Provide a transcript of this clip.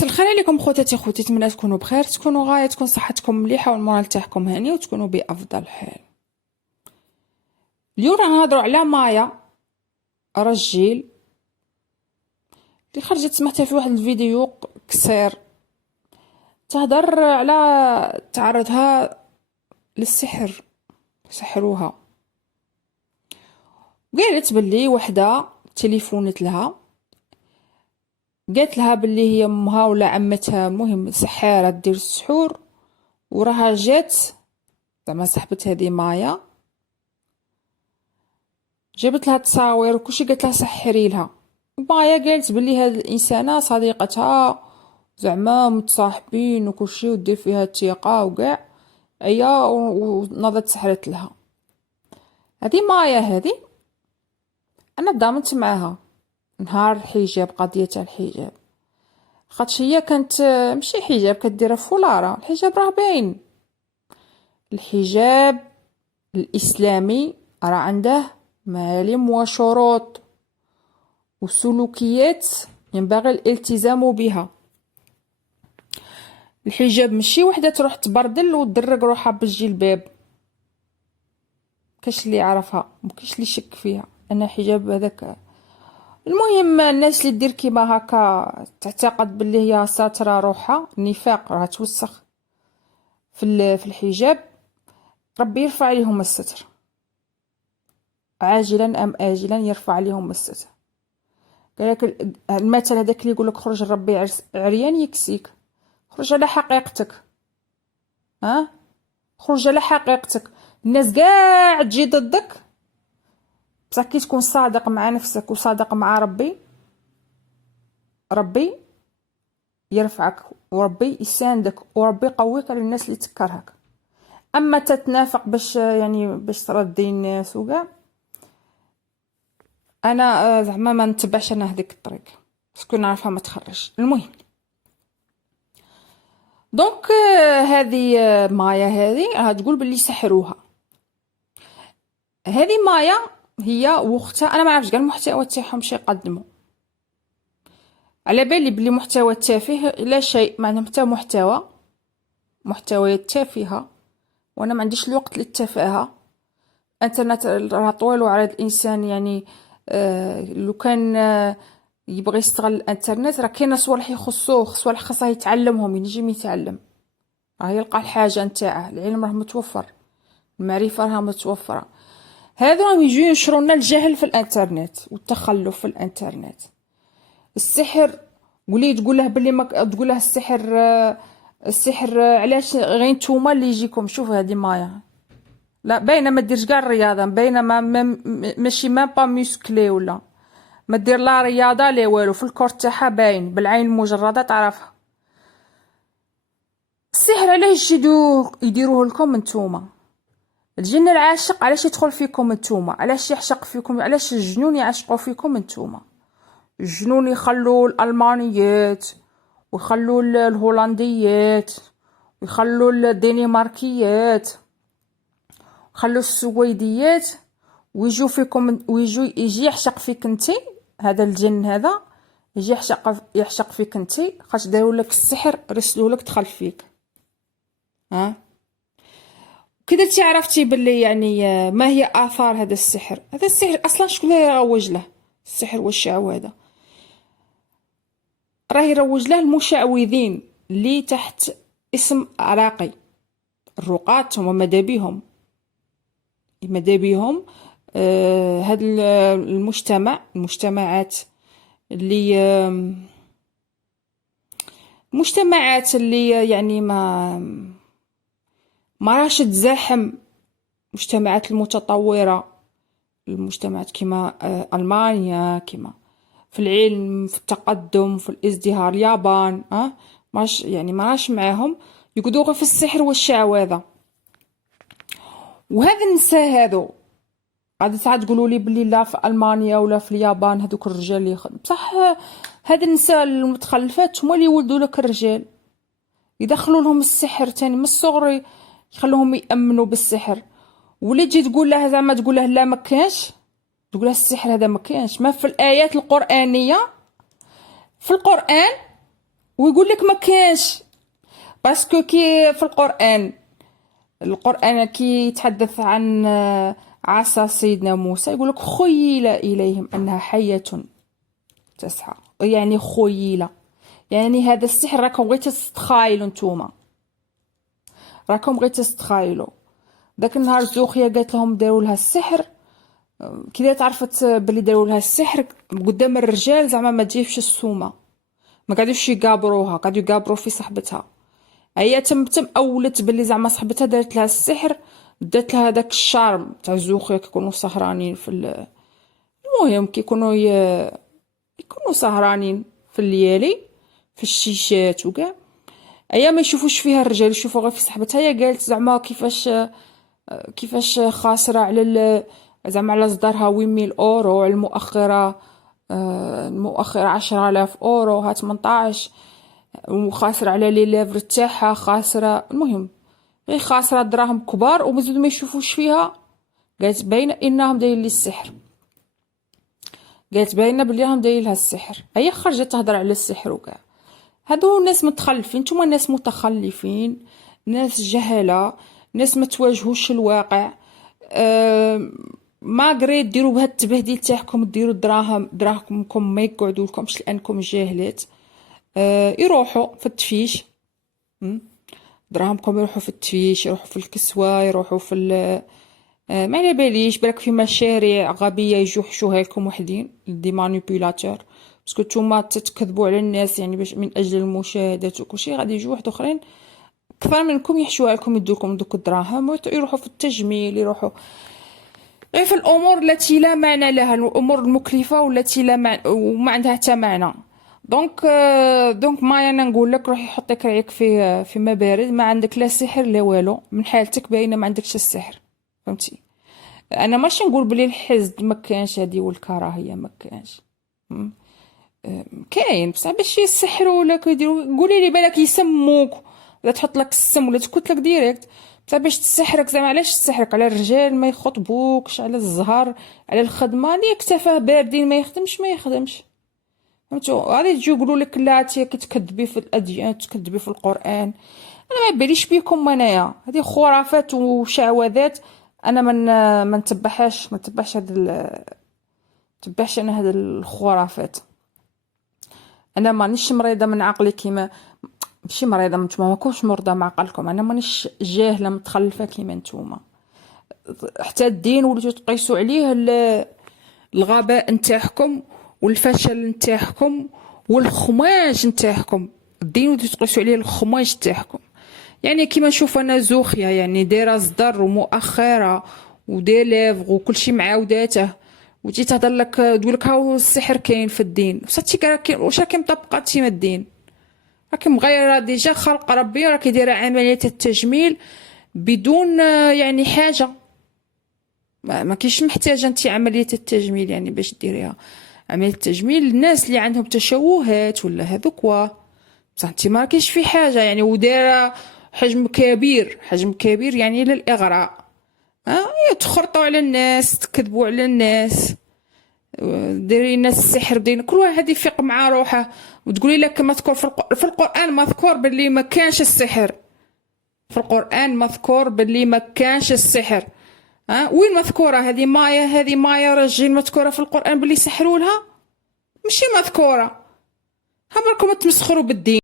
مسا الخير عليكم خواتاتي خوتي، نتمنى تكونوا بخير، تكونوا غايه، تكون صحتكم مليحه والمورال تاعكم هاني وتكونوا بافضل حال. اليوم راح نهضروا على مايا رجيل اللي خرجت سمعتها في واحد الفيديو قصير تهضر على تعرضها للسحر، سحروها. قالت باللي وحده تليفونت لها قالت لها باللي هي امها ولا عمتها مهم سحارة دير السحور، وراها جات زعما صاحبت هذه مايا جابت لها تصاوير وكلشي، قالت لها سحري لها. مايا قالت باللي هاد الانسانه صديقتها زعما متصاحبين وكلشي ودير فيها الثقه وكاع، ايا ونضت سحرت لها. هذه مايا هذه انا ضامنت معاها نهار الحجاب، قضيه تاع الحجاب، خاطش هي كانت ماشي حجاب كديرها فولاره، الحجاب راه باين. الحجاب الاسلامي راه عنده معالم وشروط وسلوكيات ينبغي الالتزام بها. الحجاب ماشي وحده تروح تبردل وتدرق روحها بالجلباب، كاش اللي يعرفها مكاش اللي يشك فيها ان حجاب هذاك. المهم الناس اللي دير كيما هكا تعتقد باللي هي ساتره روحها، النفاق راه توسخ في الحجاب، ربي يرفع عليهم الستر عاجلا ام اجلا، يرفع عليهم الستر. قالك المثل هذاك اللي يقولك خرج ربي عريان يكسيك، خرج على حقيقتك، خرج على حقيقتك. الناس قاع تجي ضدك، بصح كي تكون صادق مع نفسك وصادق مع ربي يرفعك وربي يساندك وربي يقويك على الناس اللي تكرهك. اما تتنافق باش باش تردي الناس وكاع، انا زعما ما نتبعش انا هذيك الطريق باسكو نعرفها ما تخرج. المهم دونك هذه مايا هذه تقول باللي سحروها. هذه مايا هي واختها، انا ما عرفتش كاع المحتوى تاعهم شي يقدموا، على بالي بلي محتوى تافه لا شيء، ما عندهم حتى محتويات تافهه، وانا ما عنديش الوقت للتفاهه. انترنت راه طويل وعلى الانسان لو كان يبغي يستغل الانترنت راه كاينه صوالح يخصوه، صوالح خاصه يتعلمهم، ينجم يتعلم، راه يلقى الحاجه نتاعه، العلم راه متوفر، المعرفه راه متوفره. هذو راهم يجوا ينشروا لنا الجهل في الانترنت والتخلف في الانترنت. السحر ولي تقول له باللي ما تقول له السحر علاش غير نتوما اللي يجيكم. شوف هذه مايا لا باينه ما ديرش كاع الرياضه، باينه ماشي ما با مسكلي ولا ما دير لا رياضه لا والو، في الكور تاعها باين بالعين المجرده تعرفها. السحر علاش يديروه لكم نتوما؟ الجن العاشق علاش يدخل فيكم نتوما؟ علاش يعشق فيكم؟ علاش الجنون يعشقوا فيكم نتوما؟ الجنون يخلوا الالمانيات ويخلوا الهولنديات ويخلوا الدنماركيات ويخلوا السويديات ويجوا فيكم، يجي يعشق فيك انتي. هذا الجن هذا يجي يعشق فيك انتي، خاطش داروا لك السحر، رسلوا لك دخل فيك. كده انتي عرفتي باللي ما هي آثار هذا السحر؟ هذا السحر أصلا شكون اللي يروج له؟ السحر والشعوذة راه يروج له المشعوذين اللي تحت اسم عراقي. الرقاة هما ماذا بيهم هاد المجتمعات اللي ما راش تزاحم المجتمعات المتطورة، المجتمعات كما ألمانيا، كما في العلم، في التقدم، في الازدهار، اليابان، ما راش معاهم، يقعدوا غير في السحر والشعوذة. وهذا النساء هذو غادي ساعات تقولوا لي بلي لا في ألمانيا ولا في اليابان هذوك الرجال اللي بصح هذا النساء المتخلفات هما اللي يولدوا لك الرجال، يدخلوا لهم السحر تاني من الصغر، يخلوهم يأمنوا بالسحر. ولي تجي تقول له زعما تقول له لا ما كانش، تقول له السحر هذا ما كانش، ما في الآيات القرآنية في القرآن ويقول لك ما كانش. باسكو كي في القرآن كي يتحدث عن عصا سيدنا موسى يقول لك خيل إليهم أنها حية تسعى، يعني خيل، يعني هذا السحر راكم غير تستخايلوا نتوما، راكم غير تستخايلوا. داك النهار زوخيا قالت لهم داروا لها السحر، كي تعرفت بلي داروا لها السحر قدام الرجال زعما ما تجيبش السومه، ما قعدوش يقابروها، قعدوا يقابروا في صاحبتها. هي تم اولت بلي زعما صاحبتها دارت لها السحر، دات لها داك الشارم تاع زوخيا كيكونوا سهرانين في المهم يكونوا سهرانين في الليالي في الشيشات وكاع. هي ما يشوفوش فيها الرجال، يشوفوا غير في صاحبتها. هي قالت زعما كيفاش خاسره على زعما على صدرها 8000 اورو، على المؤخرة 10,000 اورو، ها 18، وخاسرة على لي ليفر تاعها، خاسرة المهم غير خاسرة دراهم كبار ومازال ما يشوفوش فيها. قالت باينة انهم دايرين لي السحر، قالت باينة بلي راهم دايرين لها السحر. هي خرجت تهضر على السحر وكاع. هادو ناس متخلفين، نتوما ناس متخلفين، ناس جهلة، ناس ما تواجهوش الواقع. ما قريت ديروا بهاد التبهديل تاعكم، ديروا دراهمكم ما يقعدوا لكمش لانكم جاهلات. يروحوا في التفيش، دراهمكم يروحوا في التفيش، يروحوا في الكسوة، يروحوا في ما على باليش، بالك في مشاريع غبية يجوحشوها لكم وحدين دي مانيبيولاتور، باسكو نتوما تتكذبوا على الناس يعني باش من اجل المشاهدات وكلشي، غادي يجوا واحد اخرين كثر منكم يحشوها لكم يدوكم دوك الدراهم ويروحوا في التجميل، يروحوا غير في الامور التي لا معنى لها، الامور المكلفه والتي لا معنى وما عندها حتى معنى. دونك ما انا نقول لك روحي حطي كرعيك في ما بارد، ما عندك لا سحر لا والو، من حالتك باينه ما عندكش السحر، فهمتي؟ انا ماشي نقول بلي الحسد ما كانش هذه والكراهيه ما كانش، كاين بصح باش يسحروا لك يديروا، قولي لي بالك يسموك ولا تحط لك السم ولا تكوت لك ديريكت، بصح باش تسحرك زعما علاش تسحرك؟ على الرجال ما يخطبوكش، على الزهر، على الخدمه اللي اكتفاه باردين ما يخدمش. فهمتوا؟ غادي تجيو يقولوا لك لا انت كتكذبي في الاديان، تكذبي في القران. انا ما باليش بيكم انايا، هذه خرافات وشعوذات، انا ما نتبعهاش، تبعش انا هاد الخرافات. انا مانيش مريضه من عقلي كيما ماشي مريضه، نتوما ما كونش مرضى مع عقلكم، انا مانيش جاهله متخلفه كيما نتوما. حتى الدين وليتو تقيسوا عليه الغباء نتاعكم والفشل نتاعكم والخماج نتاعكم، الدين وليتو تقيسوا عليه الخماج تاعكم. يعني كيما نشوف انا زوخيه يعني دايره صدر ومؤخره ودير ليفغ وكلشي معاوداته، وتجي تهضر لك تقول لك هاو السحر كاين في الدين، بصح واش راكي مطبقه تيما الدين؟ راكي مغيره ديجا خلق ربي، راكي دايره عمليه التجميل بدون يعني حاجه، ما كاينش محتاجه انت عمليه التجميل يعني باش ديريها. عمليه التجميل الناس اللي عندهم تشوهات ولا هذوك بصح انت ما كاينش في حاجه يعني، ودايره حجم كبير يعني للاغراء. تخرطوا على الناس، تكذبوا على الناس، دايرين الناس السحر، دايرين كل واحد يفيق مع روحه. وتقولي لك مذكور في القرآن مذكور باللي ما كانش السحر، في القرآن مذكور باللي ما كانش السحر. وين مذكورة هذه مايا رجل مذكورة في القرآن باللي سحروا لها؟ ماشي مذكورة. هم راكم تمسخروا بالدين.